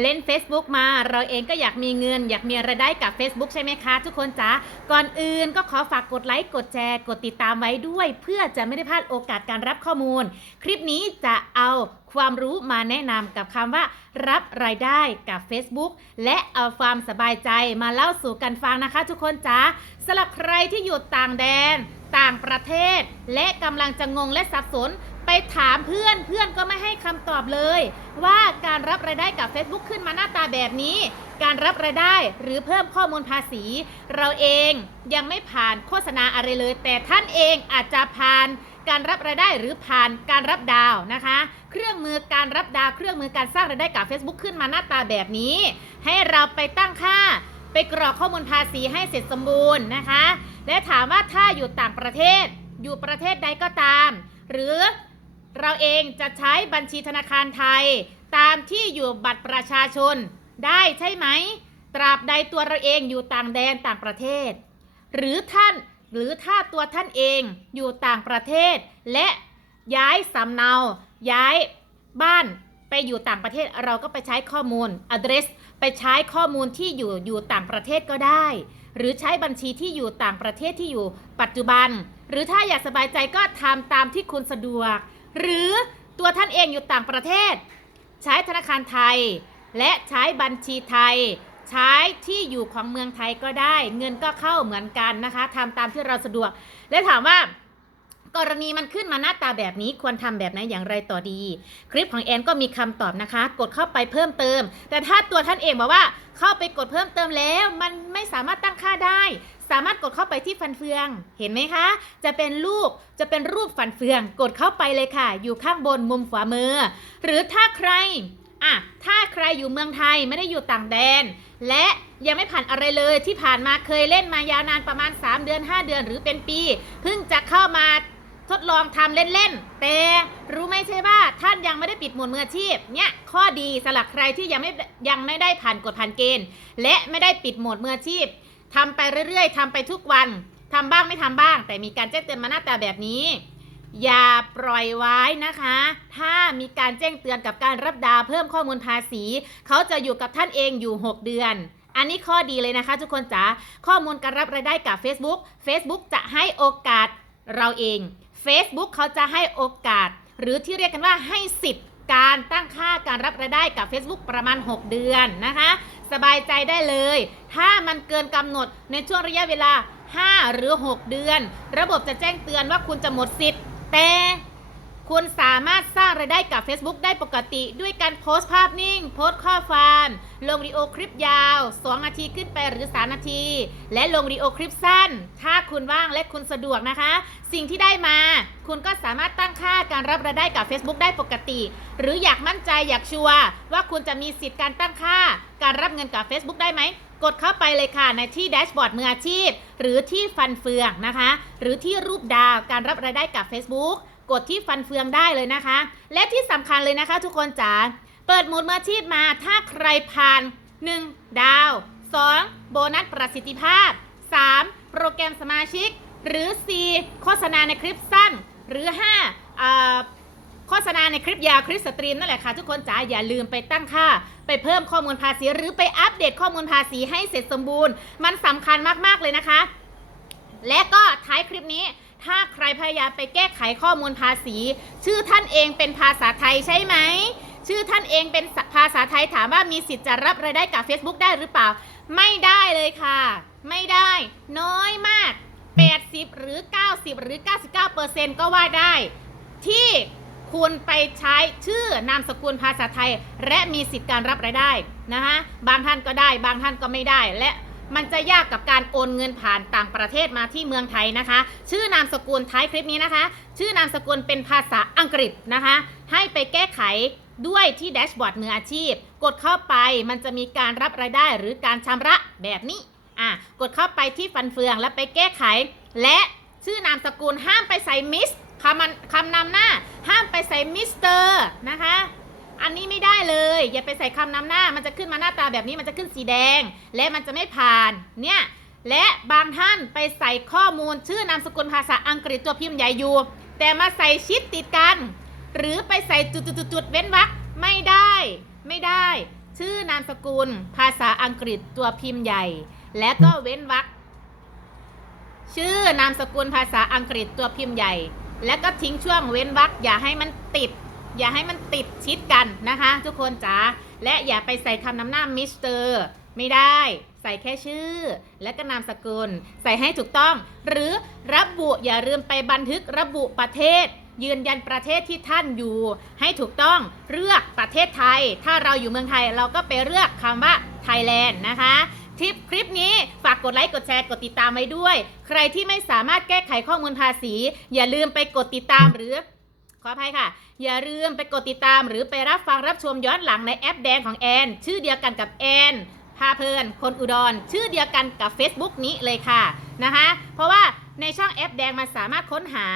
เล่น Facebook มาเราเองก็อยากมีเงิน อยากมีรายได้กับ Facebook ใช่ไหมคะ ทุกคนจ๋าก่อนอื่นก็ขอฝากกดไลค์กดแชร์ กดติดตามไว้ด้วย เพื่อจะไม่ได้พลาดโอกาสการรับข้อมูล คลิปนี้จะเอาความรู้มาแนะนำกับคำว่า รับรายได้กับ Facebook และเอาความสบายใจมาเล่าสู่กันฟังนะคะ ทุกคนจ๋าสำหรับใครที่อยู่ต่างแดน ต่างประเทศ และกำลังจะงงและสับสน ถามเพื่อนเพื่อนก็ไม่ให้คำตอบเลย ว่าการรับรายได้กับ Facebook ขึ้นมาหน้าตาแบบนี้ การรับรายได้หรือเพิ่มข้อมูลภาษี เราเองยังไม่ผ่านโฆษณาอะไรเลย แต่ท่านเองอาจจะผ่านการรับรายได้หรือผ่านการรับดาวนะคะ เครื่องมือการรับดาวเครื่องมือการสร้างรายได้กับ Facebook ขึ้นมาหน้าตาแบบนี้ ให้เราไปตั้งค่าไปกรอกข้อมูลภาษีให้เสร็จสมบูรณ์นะคะ และถามว่าถ้าอยู่ต่างประเทศ อยู่ประเทศใดก็ตาม หรือ เราเองจะใช้บัญชีธนาคารไทย ตามที่อยู่บัตรประชาชน ได้ใช่ไหม ตราบใดตัวเราเองอยู่ต่างแดนต่างประเทศ หรือท่านหรือถ้าตัวท่านเองอยู่ต่างประเทศ และย้ายสำเนา ย้ายบ้านไปอยู่ต่างประเทศเราก็ไปใช้ข้อมูล address ไปใช้ข้อมูลที่อยู่อยู่ต่างประเทศก็ได้ หรือใช้บัญชีที่อยู่ต่างประเทศที่อยู่ปัจจุบัน หรือถ้าอยากสบายใจก็ทำตามที่คุณสะดวก หรือตัวท่านเองอยู่ต่างประเทศ ใช้ธนาคารไทย และใช้บัญชีไทย ใช้ที่อยู่ของเมืองไทยก็ได้ เงินก็เข้าเหมือนกันนะคะทำตามที่เราสะดวก และถามว่า กรณีมันขึ้นมาหน้าตาแบบนี้ควรทำแบบไหนอย่างไรต่อดี คลิปของแอนก็มีคำตอบนะคะ กดเข้าไปเพิ่มเติม แต่ถ้าตัวท่านเองบอกว่าเข้าไปกดเพิ่มเติมแล้ว มันไม่สามารถตั้งค่าได้ สามารถกดเข้าไปที่ฟันเฟือง เห็นไหมคะ จะเป็นรูปจะเป็นรูปฟันเฟือง กดเข้าไปเลยค่ะ อยู่ข้างบนมุมขวามือ หรือถ้าใครอะถ้าใครอยู่เมืองไทยไม่ได้อยู่ต่างแดน และยังไม่ผ่านอะไรเลยที่ผ่านมาเคยเล่นมายาวนานประมาณ 3 เดือน 5 เดือนหรือเป็นปี เพิ่งจะเข้ามา ทดลองทำเล่นๆ แต่รู้ไหมใช่ว่าท่านยังไม่ได้ปิดหมวดมืออาชีพ เนี่ยข้อดีสำหรับใครที่ยังไม่ยังไม่ได้ผ่านกฎผ่านเกณฑ์ และไม่ได้ปิดโหมดมืออาชีพทำไปเรื่อยๆทำไปทุกวันทำบ้างไม่ทำบ้าง แต่มีการแจ้งเตือนมาหน้าตาแบบนี้ อย่าปล่อยไว้นะคะ ถ้ามีการแจ้งเตือนกับการรับดาเพิ่มข้อมูลภาษี เขาจะอยู่กับท่านเองอยู่ 6 เดือนอันนี้ข้อดีเลยนะคะทุกคนจ๋าข้อมูลการรับรายได้กับ Facebook Facebook จะให้โอกาสเราเอง Facebook เขาจะให้โอกาส หรือที่เรียกกันว่าให้สิทธิ์การตั้งค่าการรับรายได้กับ Facebook ประมาณ 6 เดือนนะคะ สบายใจได้เลย ถ้ามันเกินกำหนดในช่วงระยะเวลา 5 หรือ 6 เดือน ระบบจะแจ้งเตือนว่าคุณจะหมดสิทธิ์ แต่ คุณสามารถสร้างรายได้กับ Facebook ได้ปกติ ด้วยการโพสต์ภาพนิ่ง โพสต์ข้อความลงวิดีโอคลิปยาว 2 นาทีขึ้นไปหรือ 3 นาที และลงวิดีโอคลิปสั้น ถ้าคุณว่างและคุณสะดวกนะคะ สิ่งที่ได้มา คุณก็สามารถตั้งค่าการรับรายได้กับ Facebook ได้ปกติ หรืออยากมั่นใจอยากชัวร์ว่าคุณจะมีสิทธิ์การตั้งค่า การรับเงินกับ Facebook ได้ไหมกดเข้าไปเลยค่ะในที่แดชบอร์ดมืออาชีพ หรือที่ฟันเฟืองนะคะ หรือที่รูปดาวการรับรายได้กับ Facebook กดที่ฟันเฟืองได้เลยนะคะ และที่สำคัญเลยนะคะทุกคนจ๋าเปิดโหมดมืออาชีพมาถ้าใครผ่าน 1 ดาว 2 โบนัสประสิทธิภาพ 3 โปรแกรมสมาชิก หรือ 4 โฆษณาในคลิปสั้น หรือ5อ่าโฆษณาในคลิปยาวคลิปสตรีมนั่นแหละค่ะทุกคนจ๋าอย่าลืมไปตั้งค่า ไปเพิ่มข้อมูลภาษีหรือไปอัปเดตข้อมูลภาษีให้เสร็จสมบูรณ์ มันสำคัญมาก ๆ เลยนะคะ และก็ท้ายคลิปนี้ ถ้าใครพยายามไปแก้ไขข้อมูลภาษี ชื่อท่านเองเป็นภาษาไทยใช่ไหม ชื่อท่านเองเป็นภาษาไทยถามว่ามีสิทธิ์จะรับรายได้กับ Facebook ได้หรือเปล่า ไม่ได้เลยค่ะ ไม่ได้ น้อยมาก 80 หรือ 90 หรือ 99%ก็ว่าได้ ที่คุณไปใช้ชื่อนามสกุลภาษาไทย และมีสิทธิ์การรับรายได้นะคะบางท่านก็ได้ บางท่านก็ไม่ได้ และ มันจะยากกับการโอนเงินผ่านต่างประเทศมาที่เมืองไทยนะคะ ชื่อนามสกุลท้ายคลิปนี้นะคะ ชื่อนามสกุลเป็นภาษาอังกฤษนะคะ ให้ไปแก้ไขด้วยที่แดชบอร์ดมืออาชีพ กดเข้าไปมันจะมีการรับรายได้หรือการชำระแบบนี้อะกดเข้าไปที่ฟันเฟืองแล้วไปแก้ไข และชื่อนามสกุลห้ามไปใส่มิสคำมันคำนำหน้า ห้ามไปใส่มิสเตอร์นะคะ อันนี้ไม่ได้เลย อย่าไปใส่คำนำหน้า มันจะขึ้นมาหน้าตาแบบนี้มันจะขึ้นสีแดง และมันจะไม่ผ่านเนี่ยและบางท่านไปใส่ข้อมูลชื่อนามสกุลภาษาอังกฤษตัวพิมพ์ใหญ่อยู่แต่มาใส่ชิดติดกัน หรือไปใส่จุดๆๆเว้นวรรคไม่ได้ ไม่ได้ ชื่อนามสกุล ภาษาอังกฤษตัวพิมพ์ใหญ่ และก็เว้นวรรคชื่อนามสกุลภาษาอังกฤษตัวพิมพ์ใหญ่ และก็ทิ้งช่วงเว้นวรรคอย่าให้มันติด อย่าให้มันติดชิดกันนะคะ ทุกคนจ๋าและอย่าไปใส่คำนำหน้ามิสเตอร์ไม่ได้ใส่แค่ชื่อ และก็นามสกุล ใส่ให้ถูกต้อง หรือระบุอย่าลืมไปบันทึกระบุประเทศ ยืนยันประเทศที่ท่านอยู่ ให้ถูกต้องเลือกประเทศไทย ถ้าเราอยู่เมืองไทยเราก็ไปเลือกคำว่าไทยแลนด์นะคะทิปคลิปนี้ฝากกดไลค์กดแชร์กดติดตามไว้ด้วย ใครที่ไม่สามารถแก้ไขข้อมูลภาษี อย่าลืมไปกดติดตามหรือ ขออภัยค่ะ อย่าลืมไปกดติดตามหรือไปรับฟังรับชมย้อนหลังในแอปแดงของแอน ชื่อเดียวกันกับแอนพาเพลิน คนอุดร ชื่อเดียวกันกับ Facebook นี้เลยค่ะนะคะ เพราะว่าในช่องแอปแดงมันสามารถค้นหา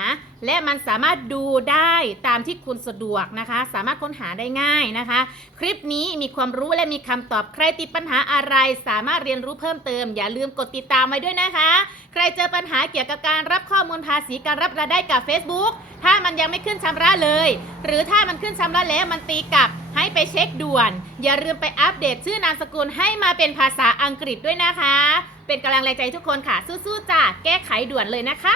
และมันสามารถดูได้ตามที่คุณสะดวกนะคะ สามารถค้นหาได้ง่ายนะคะ คลิปนี้มีความรู้และมีคำตอบใครติดปัญหาอะไร สามารถเรียนรู้เพิ่มเติม อย่าลืมกดติดตามไว้ด้วยนะคะ ใครเจอปัญหาเกี่ยวกับการรับข้อมูลภาษีการรับรายได้กับ Facebook ถ้ามันยังไม่ขึ้นชำระเลย หรือถ้ามันขึ้นชำระแล้วมันตีกลับให้ไปเช็คด่วน อย่าลืมไปอัปเดตชื่อนามสกุลให้มาเป็นภาษาอังกฤษด้วยนะคะ เป็นกำลังแรงใจทุกคนค่ะสู้ๆจ้าแก้ไขด่วนเลยนะคะ